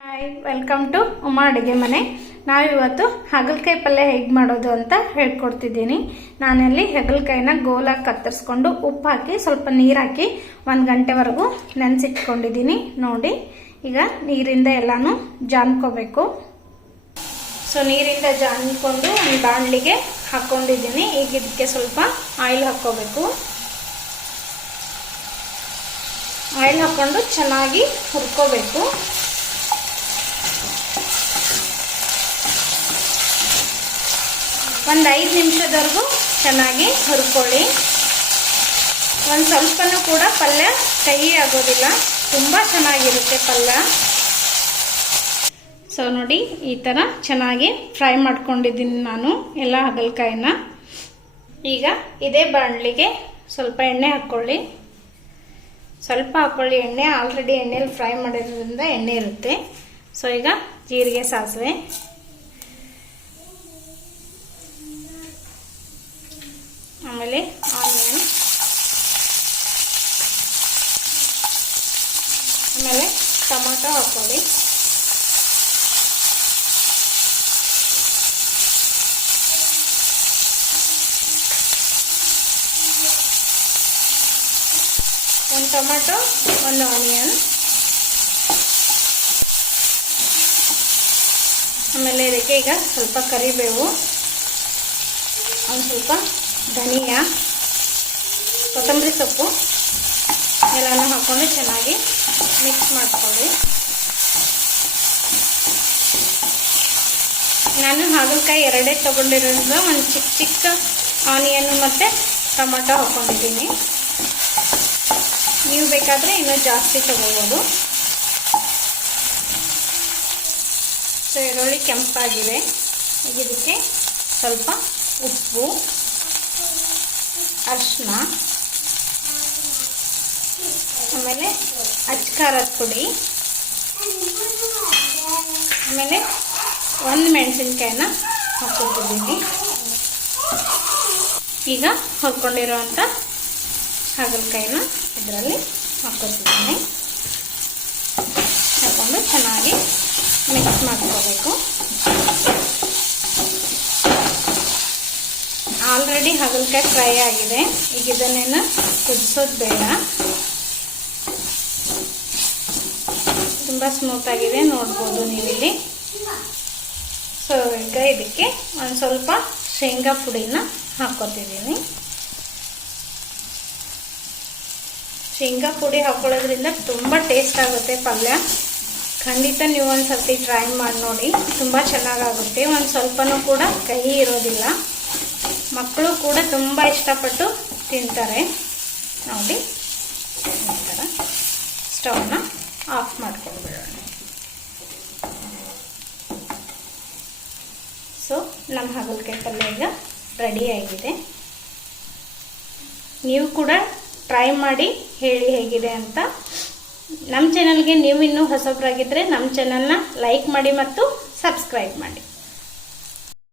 Hi, welcome to Uma ಅಡುಗೆ ಮನೆ. ನಾವಿವತ್ತು ಹಾಗಲಕಾಯಿ ಪಲ್ಯ ಹೇಗೆ ಮಾಡೋದು ಅಂತ ಹೇಳ್ಕೊಡ್ತಿದ್ದೀನಿ. ನಾನಲ್ಲಿ ಹಾಗಲಕಾಯಿನ ಗೋಲಾಗಿ ಕತ್ತರಿಸ್ಕೊಂಡು ಉಪ್ಪು ಹಾಕಿ ಸ್ವಲ್ಪ ನೀರು ಹಾಕಿ 1 ಗಂಟೆವರೆಗೂ ನೆನೆಸಿಟ್ಕೊಂಡಿದ್ದೀನಿ. ನೋಡಿ, ಈಗ ನೀರಿಂದ ಎಲ್ಲಾನು ಜಾನ್ಕೋಬೇಕು. ಸೊ ನೀರಿಂದ ಜಾನ್ಕೊಂಡು ಒಂದು ಬಾಣಲಿಗೆ ಹಾಕ್ಕೊಂಡಿದ್ದೀನಿ. ಈಗ ಇದಕ್ಕೆ ಸ್ವಲ್ಪ ಆಯಿಲ್ ಹಾಕ್ಕೋಬೇಕು. ಆಯಿಲ್ ಹಾಕ್ಕೊಂಡು ಚೆನ್ನಾಗಿ ಹುರ್ಕೋಬೇಕು. ಒಂದು 5 ನಿಮಿಷದವರೆಗೂ ಚೆನ್ನಾಗಿ ಹುರ್ಕೊಳ್ಳಿ. ಒಂದು ಸ್ವಲ್ಪನೂ ಕೂಡ ಪಲ್ಯ ಕಹಿ ಆಗೋದಿಲ್ಲ, ತುಂಬ ಚೆನ್ನಾಗಿರುತ್ತೆ ಪಲ್ಯ. ಸೊ ನೋಡಿ, ಈ ಥರ ಚೆನ್ನಾಗಿ ಫ್ರೈ ಮಾಡ್ಕೊಂಡಿದ್ದೀನಿ ನಾನು ಎಲ್ಲ ಹಾಗಲಕಾಯಿನ. ಈಗ ಇದೇ ಬಾಣಲಿಗೆ ಸ್ವಲ್ಪ ಎಣ್ಣೆ ಹಾಕ್ಕೊಳ್ಳಿ. ಸ್ವಲ್ಪ ಹಾಕ್ಕೊಳ್ಳಿ ಎಣ್ಣೆ, ಆಲ್ರೆಡಿ ಎಣ್ಣೆಲಿ ಫ್ರೈ ಮಾಡಿರೋದ್ರಿಂದ ಎಣ್ಣೆ ಇರುತ್ತೆ. ಸೊ ಈಗ ಜೀರಿಗೆ, ಸಾಸಿವೆ, ಆಮೇಲೆ ಆನಿಯನ್, ಆಮೇಲೆ ಟೊಮಾಟೊ ಹಾಕ್ಕೊಳ್ಳಿ. ಒಂದು ಟೊಮಾಟೊ, ಒಂದು ಆನಿಯನ್, ಆಮೇಲೆ ಇದಕ್ಕೆ ಈಗ ಸ್ವಲ್ಪ ಕರಿಬೇವು, ಒಂದು ಸ್ವಲ್ಪ ಧನಿಯಾ, ಕೊತ್ತಂಬರಿ ಸೊಪ್ಪು ಎಲ್ಲನೂ ಹಾಕ್ಕೊಂಡು ಚೆನ್ನಾಗಿ ಮಿಕ್ಸ್ ಮಾಡ್ಕೊಳ್ಳಿ. ನಾನು ಹಾಗಲಕಾಯಿ 2 ತೊಗೊಂಡಿರೋದ್ರಿಂದ ಒಂದು ಚಿಕ್ಕ ಚಿಕ್ಕ ಆನಿಯನ್ ಮತ್ತು ಟೊಮಾಟೊ ಹಾಕ್ಕೊಂಡಿದ್ದೀನಿ. ನೀವು ಬೇಕಾದರೆ ಇನ್ನೂ ಜಾಸ್ತಿ ತೊಗೋಬೋದು. ಸೊ ಈರುಳ್ಳಿ ಕೆಂಪಾಗಿದೆ. ಈಗ ಇದಕ್ಕೆ ಸ್ವಲ್ಪ ಉಪ್ಪು, ಅರಿಶಿನ, ಆಮೇಲೆ ಅಚ್ಕಾರದ ಪುಡಿ, ಆಮೇಲೆ 1 ಮೆಣಸಿನ್ಕಾಯಿನ ಹಾಕ್ಕೊತಿದ್ದೀನಿ. ಈಗ ಹುರ್ಕೊಂಡಿರೋವಂಥ ಹಾಗಲಕಾಯಿನ ಇದರಲ್ಲಿ ಹಾಕ್ಕೊತಿದ್ದೀನಿ. ಹಾಕ್ಕೊಂಡು ಚೆನ್ನಾಗಿ ಮಿಕ್ಸ್ ಮಾಡ್ಕೋಬೇಕು. ಆಲ್ರೆಡಿ ಹಾಗಲಕಾಯಿ ಫ್ರೈ ಆಗಿದೆ. ಈಗ ಇದನ್ನೇನು ಕುದಿಸೋದು ಬೇಡ, ತುಂಬ ಸ್ಮೂತ್ ಆಗಿದೆ, ನೋಡ್ಬೋದು ನೀವಿಲ್ಲಿ. ಸೊ ಈಗ ಇದಕ್ಕೆ ಒಂದು ಸ್ವಲ್ಪ ಶೇಂಗಾ ಪುಡಿನ ಹಾಕ್ಕೊತಿದ್ದೀನಿ. ಶೇಂಗಾ ಪುಡಿ ಹಾಕೊಳ್ಳೋದ್ರಿಂದ ತುಂಬ ಟೇಸ್ಟ್ ಆಗುತ್ತೆ ಪಲ್ಯ. ಖಂಡಿತ ನೀವು ಒಂದು ಸರ್ತಿ ಟ್ರೈ ಮಾಡಿ ನೋಡಿ, ತುಂಬ ಚೆನ್ನಾಗಾಗುತ್ತೆ. ಒಂದು ಸ್ವಲ್ಪನೂ ಕೂಡ ಕಹಿ ಇರೋದಿಲ್ಲ. ಮಕ್ಕಳು ಕೂಡ ತುಂಬ ಇಷ್ಟಪಟ್ಟು ತಿಂತಾರೆ. ನೋಡಿ, ಈ ಥರ ಸ್ಟವ್ನ ಆಫ್ ಮಾಡ್ಕೊಂಡ್ಬಿಡೋಣ. ಸೊ ನಮ್ಮ ಹಾಗಲಕಾಯಿ ಪಲ್ಯ ಈಗ ರೆಡಿ ಆಗಿದೆ. ನೀವು ಕೂಡ ಟ್ರೈ ಮಾಡಿ ಹೇಳಿ ಹೇಗಿದೆ ಅಂತ. ನಮ್ಮ ಚಾನಲ್ಗೆ ನೀವು ಇನ್ನೂ ಹೊಸಬರಾಗಿದ್ದರೆ ನಮ್ಮ ಚಾನಲ್ನ ಲೈಕ್ ಮಾಡಿ ಮತ್ತು ಸಬ್ಸ್ಕ್ರೈಬ್ ಮಾಡಿ.